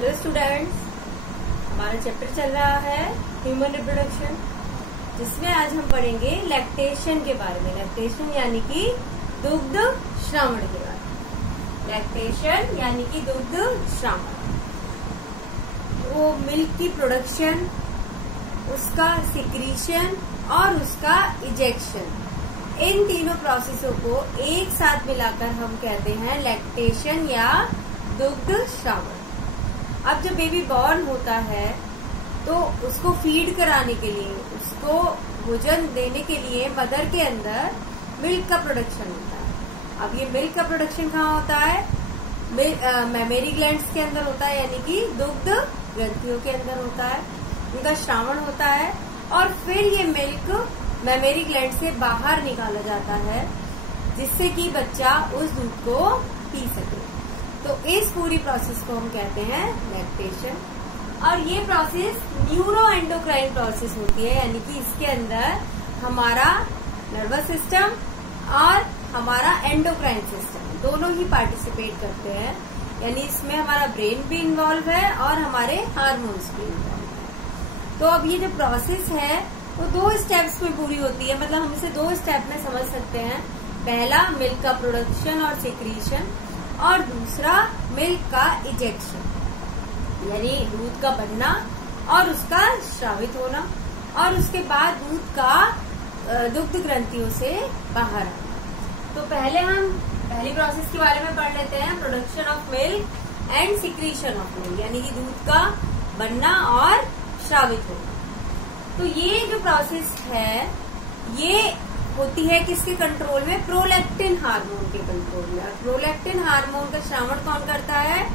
Hello students, हमारा chapter चल रहा है ह्यूमन रिप्रोडक्शन, जिसमें आज हम पढ़ेंगे लैक्टेशन के बारे में। लैक्टेशन यानी कि दुग्ध श्रावण के बारे में। लैक्टेशन यानी कि दुग्ध श्रावण, वो मिल्क की प्रोडक्शन, उसका सिक्रीशन और उसका इजेक्शन, इन तीनों प्रोसेसों को एक साथ मिलाकर हम कहते हैं लैक्टेशन या दुग्ध श्रावण। अब जब बेबी बॉर्न होता है तो उसको फीड कराने के लिए, उसको भोजन देने के लिए मदर के अंदर मिल्क का प्रोडक्शन होता है। अब ये मिल्क का प्रोडक्शन कहाँ होता है? मैमेरी ग्लैंड्स के अंदर होता है, यानी कि दुग्ध ग्रंथियों के अंदर होता है, उनका श्रावण होता है और फिर ये मिल्क मैमेरी ग्लैंड से बाहर निकाला जाता है, जिससे कि बच्चा उस दूध को पी सके। तो इस पूरी प्रोसेस को हम कहते हैं लैक्टेशन। और ये प्रोसेस न्यूरो एंडोक्राइन प्रोसेस होती है, यानी कि इसके अंदर हमारा नर्वस सिस्टम और हमारा एंडोक्राइन सिस्टम दोनों ही पार्टिसिपेट करते हैं, यानी इसमें हमारा ब्रेन भी इन्वॉल्व है और हमारे हार्मोन्स भी इन्वॉल्व है। तो अब ये जो प्रोसेस है वो 2 स्टेप्स में पूरी होती है, मतलब हम इसे 2 स्टेप में समझ सकते हैं। पहला मिल्क का प्रोडक्शन और सिक्रीशन, और दूसरा मिल्क का इजेक्शन, यानी दूध का बनना और उसका स्रावित होना, और उसके बाद दूध का दुग्ध ग्रंथियों से बाहर आना। तो पहले हम पहली प्रोसेस के बारे में पढ़ लेते हैं, production of milk and secretion of milk, यानी कि दूध का बनना और स्रावित होना। तो ये जो प्रोसेस है ये होती है किसके कंट्रोल में? प्रोलैक्टिन हार्मोन के कंट्रोल में। और प्रोलैक्टिन हार्मोन का श्रावण कौन करता है?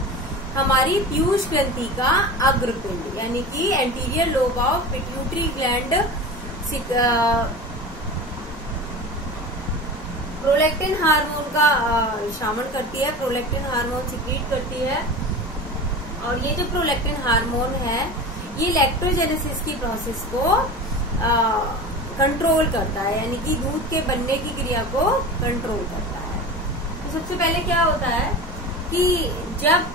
हमारी पीयूष ग्रंथि का अग्रपिंड, यानी कि anterior lobe of pituitary gland prolactin hormone का श्रावण करती है, प्रोलैक्टिन हार्मोन सिक्रीट करती है। और ये जो प्रोलैक्टिन हार्मोन है ये लैक्टोजेनेसिस की प्रोसेस को कंट्रोल करता है, यानी कि दूध के बनने की क्रिया को कंट्रोल करता है। तो सबसे पहले क्या होता है कि जब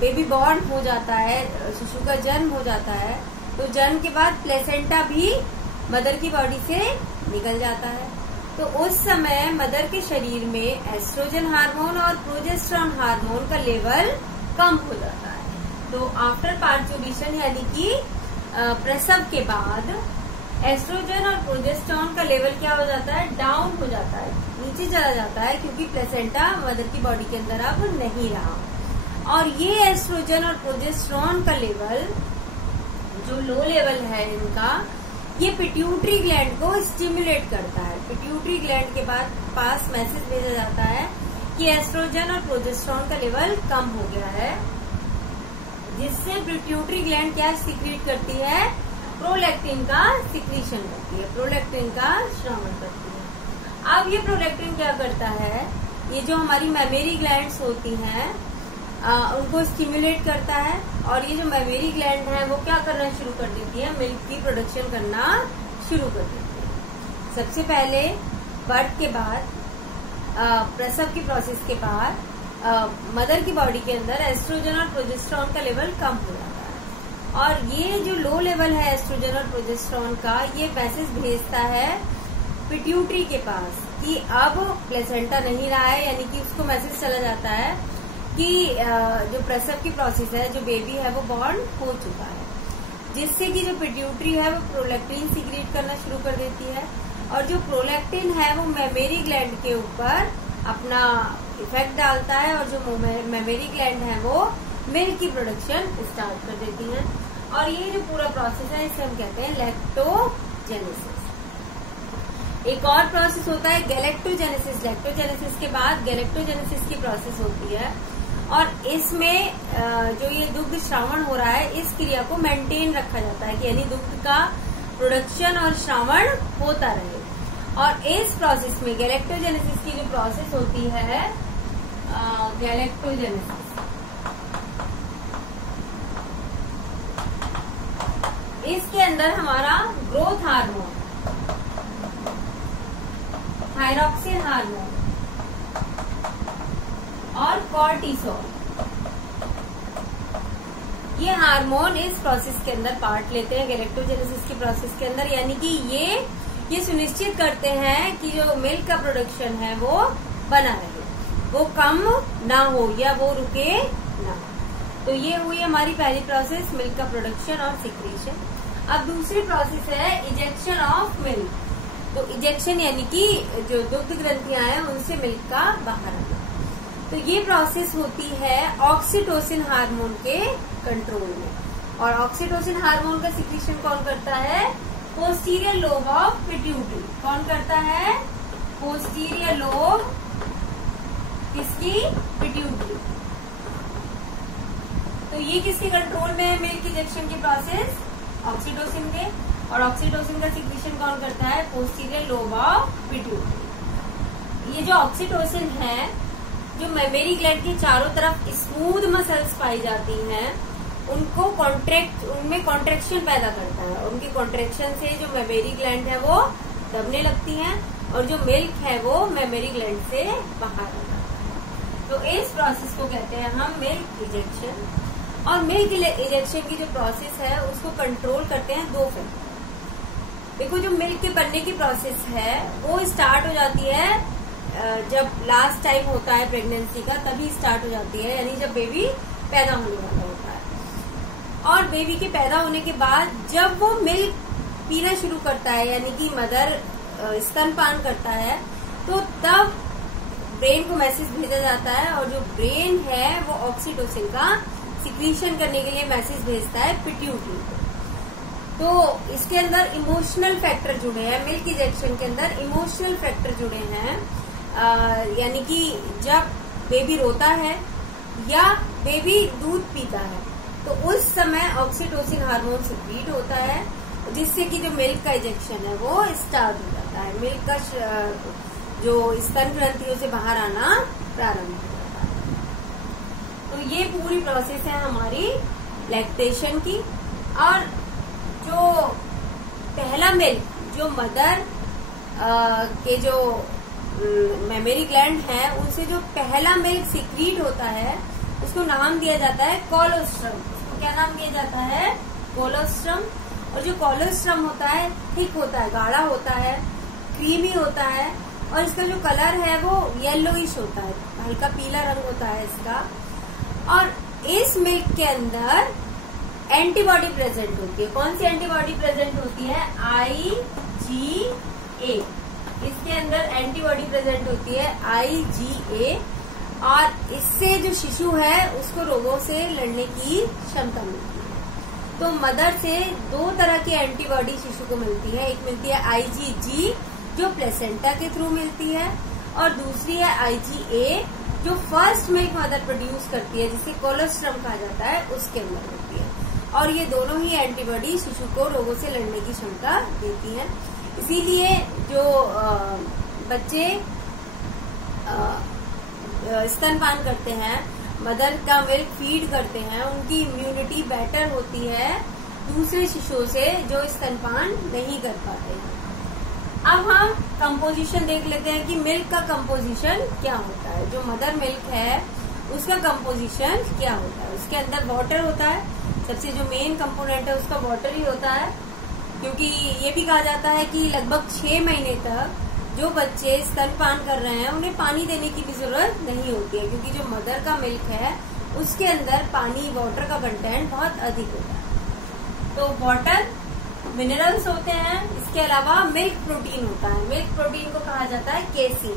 बेबी बॉर्न हो जाता है, शिशु का जन्म हो जाता है, तो जन्म के बाद प्लेसेंटा भी मदर की बॉडी से निकल जाता है। तो उस समय मदर के शरीर में एस्ट्रोजन हार्मोन और प्रोजेस्टेरोन हार्मोन का लेवल कम हो जाता है। तो आफ्टर पार्चुरेशन, यानी कि प्रसव के बाद एस्ट्रोजन और प्रोजेस्टेरोन का लेवल क्या हो जाता है? डाउन हो जाता है, नीचे चला जाता है, क्योंकि प्लेसेंटा मदर की बॉडी के अंदर अब नहीं रहा। और ये एस्ट्रोजन और प्रोजेस्टेरोन का लेवल जो लो लेवल है इनका, ये पिट्यूटरी ग्लैंड को स्टिमुलेट करता है। पिट्यूटरी ग्लैंड के पास मैसेज भेजा जाता है कि एस्ट्रोजन और प्रोजेस्टेरोन का लेवल कम हो गया है, जिससे पिट्यूटरी ग्लैंड क्या सीक्रेट करती है? प्रोलैक्टिन का सिक्रीशन करती है, प्रोलैक्टिन का श्रावण करती है। अब ये प्रोलैक्टिन क्या करता है? ये जो हमारी मैमेरी ग्लैंड्स होती हैं उनको स्टिमुलेट करता है, और ये जो मैमेरी ग्लैंड है वो क्या करना शुरू कर देती है? मिल्क की प्रोडक्शन करना शुरू कर देती है। सबसे पहले बर्थ के बाद, प्रसव की प्रोसेस के बाद मदर की बॉडी के अंदर एस्ट्रोजन और प्रोजेस्टेरोन का लेवल कम हो जाता है, और ये जो लो लेवल है एस्ट्रोजन और प्रोजेस्टेरोन का, ये मैसेज भेजता है पिट्यूटरी के पास कि अब प्लेसेंटा नहीं रहा है, यानी कि उसको मैसेज चला जाता है कि जो प्रसव की प्रोसेस है, जो बेबी है वो बॉर्न हो चुका है, जिससे कि जो पिट्यूटरी है वो प्रोलैक्टिन सीक्रेट करना शुरू कर देती है। और जो प्रोलैक्टिन है वो मैमेरी ग्लैंड के ऊपर अपना इफेक्ट डालता है, और जो मैमेरी ग्लैंड है वो मिल्क की प्रोडक्शन स्टार्ट कर देती है। और ये जो पूरा प्रोसेस है इसे हम कहते हैं लैक्टोजेनेसिस। एक और प्रोसेस होता है गैलेक्टोजेनेसिस। लैक्टोजेनेसिस के बाद गैलेक्टोजेनेसिस की प्रोसेस होती है, और इसमें जो ये दुग्ध श्रावण हो रहा है इस क्रिया को मेंटेन रखा जाता है, कि यानी दुग्ध का प्रोडक्शन और श्रावण होता रहे। और इस प्रोसेस में गैलेक्टोजेनेसिस की जो प्रोसेस होती है, गैलेक्टोजेनेसिस, इसके अंदर हमारा ग्रोथ हार्मोन, थायरॉक्सिन हार्मोन और कॉर्टिसोल ये हार्मोन इस प्रोसेस के अंदर पार्ट लेते हैं, गैलेक्टोजेनेसिस की प्रोसेस के अंदर, यानी कि ये सुनिश्चित करते हैं कि जो मिल्क का प्रोडक्शन है वो बना रहे, वो कम ना हो या वो रुके ना। तो ये हुई हमारी पहली प्रोसेस, मिल्क का प्रोडक्शन और सिक्रीशन। अब दूसरी प्रोसेस है इजेक्शन ऑफ मिल्क। तो इजेक्शन यानी कि जो दुग्ध ग्रंथियां हैं उनसे मिल्क का बाहर आना। तो ये प्रोसेस होती है ऑक्सीटोसिन हार्मोन के कंट्रोल में। और ऑक्सीटोसिन हार्मोन का सिक्रीशन कौन करता है? Posterior lobe of pituitary. कौन करता है? पोस्टीरियर लोब किसकी? पिट्यूटरी। तो ये किसके कंट्रोल में है मिल्क इजेक्शन की प्रोसेस? ऑक्सीटोसिन के। और ऑक्सीटोसिन का सिक्रीशन कौन करता है? Posterior lobe of pituitary. ये जो ऑक्सीटोसिन है, जो मेमोरी ग्लैंड की चारों तरफ स्मूथ मसल्स पाई जाती हैं, उनको उनमें कॉन्ट्रेक्शन पैदा करता है। उनकी कॉन्ट्रेक्शन से जो मेमोरी ग्लैंड है वो दबने लगती हैं और जो मिल्क है वो मेमोरी ग्लैंड से बाहर आ जाता है। तो इस प्रोसेस को कहते हैं हम मिल्क इजेक्शन। और मिल्क इजेक्शन की जो प्रोसेस है उसको कंट्रोल करते हैं दो फैक्टर। देखो, जो मिल्क के बनने की प्रोसेस है वो स्टार्ट हो जाती है जब लास्ट टाइम होता है प्रेगनेंसी का, तभी स्टार्ट हो जाती है, यानी जब बेबी पैदा होने वाला होता है। और बेबी के पैदा होने के बाद जब वो मिल्क पीना शुरू करता है, यानी कि मदर स्तनपान करता है, तो तब ब्रेन को मैसेज भेजा जाता है और जो ब्रेन है वो ऑक्सीटोसिन का सिक्रीशन करने के लिए मैसेज भेजता है पिट्यूटरी को। तो इसके अंदर इमोशनल फैक्टर जुड़े हैं, मिल्क इंजेक्शन के अंदर इमोशनल फैक्टर जुड़े हैं। यानी कि जब बेबी रोता है या बेबी दूध पीता है तो उस समय ऑक्सीटोसिन हार्मोन सिक्रीट होता है, जिससे कि जो मिल्क का इंजेक्शन है वो स्टार्ट हो जाता है। मिल्क का जो स्तन ग्रंथियों से बाहर आना प्रारंभ हो जाता है। तो ये पूरी प्रोसेस है हमारी लैक्टेशन की। और जो पहला मिल्क, जो मदर के जो मेमोरी ग्लैंड है उनसे जो पहला मिल्क सिक्रीट होता है उसको नाम दिया जाता है कोलोस्ट्रम। उसको क्या नाम दिया जाता है? कोलोस्ट्रम। और जो कोलोस्ट्रम होता है थिक होता है, गाढ़ा होता है, क्रीमी होता है और इसका जो कलर है वो येलोइश होता है, हल्का पीला रंग होता है इसका। और इस मिल्क के अंदर एंटीबॉडी प्रेजेंट होती है। कौन सी एंटीबॉडी प्रेजेंट होती है? IgA। इसके अंदर एंटीबॉडी प्रेजेंट होती है IgA। और इससे जो शिशु है उसको रोगों से लड़ने की क्षमता मिलती है। तो मदर से दो तरह की एंटीबॉडी शिशु को मिलती है। एक मिलती है IgG जो प्लेसेंटा के थ्रू मिलती है, और दूसरी है IgA जो फर्स्ट मिल्क मदर प्रोड्यूस करती है, जिसे कोलोस्ट्रम कहा जाता है, उसके अंदर होती है। और ये दोनों ही एंटीबॉडी शिशु को रोगों से लड़ने की क्षमता देती है। इसीलिए जो बच्चे स्तनपान करते हैं, मदर का मिल्क फीड करते हैं, उनकी इम्यूनिटी बेटर होती है दूसरे शिशुओं से जो स्तनपान नहीं कर पाते हैं। अब हम कंपोजिशन देख लेते हैं कि मिल्क का कंपोजिशन क्या होता है। जो मदर मिल्क है उसका कंपोजिशन क्या होता है? उसके अंदर वाटर होता है, सबसे जो मेन कंपोनेंट है उसका वाटर ही होता है, क्योंकि ये भी कहा जाता है कि लगभग 6 महीने तक जो बच्चे स्तनपान कर रहे हैं उन्हें पानी देने की भी जरूरत नहीं होती है, क्योंकि जो मदर का मिल्क है उसके अंदर पानी, वाटर का कंटेंट बहुत अधिक होता है। तो वाटर, मिनरल्स होते हैं, इसके अलावा मिल्क प्रोटीन होता है। मिल्क प्रोटीन को कहा जाता है केसीन।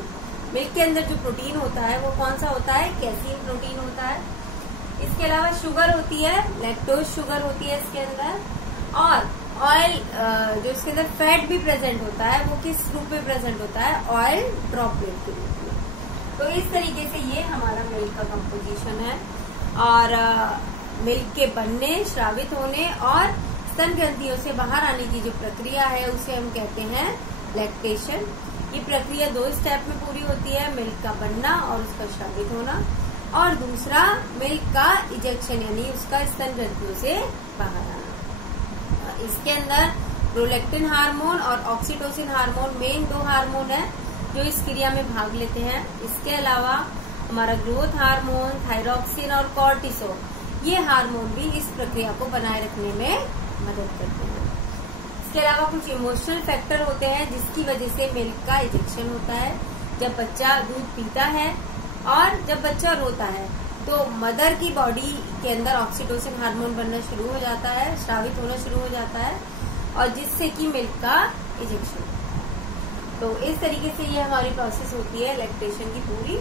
मिल्क के अंदर जो प्रोटीन होता है वो कौन सा होता है? केसीन प्रोटीन होता है। इसके अलावा शुगर होती है, लैक्टोज शुगर होती है इसके अंदर। और ऑयल, जो इसके अंदर फैट भी प्रेजेंट होता है, वो किस रूप में प्रेजेंट होता है? ऑयल ड्रॉपलेट के रूप में। तो इस तरीके से ये हमारा मिल्क का कंपोजिशन है। और मिल्क के बनने, स्रावित होने और स्तन ग्रंथियों से बाहर आने की जो प्रक्रिया है उसे हम कहते हैं लैक्टेशन। ये प्रक्रिया 2 स्टेप में पूरी होती है, मिल्क का बनना और उसका स्रावित होना, और दूसरा मिल्क का इजेक्शन यानी उसका स्तन ग्रंथियों से बाहर आना। इसके अंदर प्रोलैक्टिन हार्मोन और ऑक्सीटोसिन हार्मोन मेन 2 हार्मोन है जो इस क्रिया में भाग लेते हैं। इसके अलावा हमारा ग्रोथ हार्मोन, थायरॉक्सिन और कॉर्टिसोल, ये हार्मोन भी इस प्रक्रिया को बनाए रखने में मदद करते हैं। इसके अलावा कुछ इमोशनल फैक्टर होते हैं जिसकी वजह से मिल्क का इजेक्शन होता है। जब बच्चा दूध पीता है और जब बच्चा रोता है तो मदर की बॉडी के अंदर ऑक्सीटोसिन हार्मोन बनना शुरू हो जाता है, स्रावित होना शुरू हो जाता है, और जिससे कि मिल्क का इजेक्शन। तो इस तरीके से ये हमारी प्रोसेस होती है लैक्टेशन की पूरी।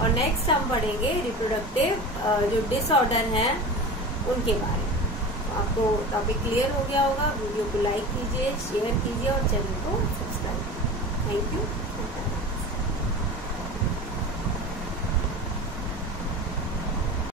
और नेक्स्ट हम पढ़ेंगे रिप्रोडक्टिव जो डिसऑर्डर हैं उनके बारे में। तो आपको टॉपिक क्लियर हो गया होगा। वीडियो को लाइक कीजिए, शेयर कीजिए और चैनल को सब्सक्राइब कीजिए। Thank you.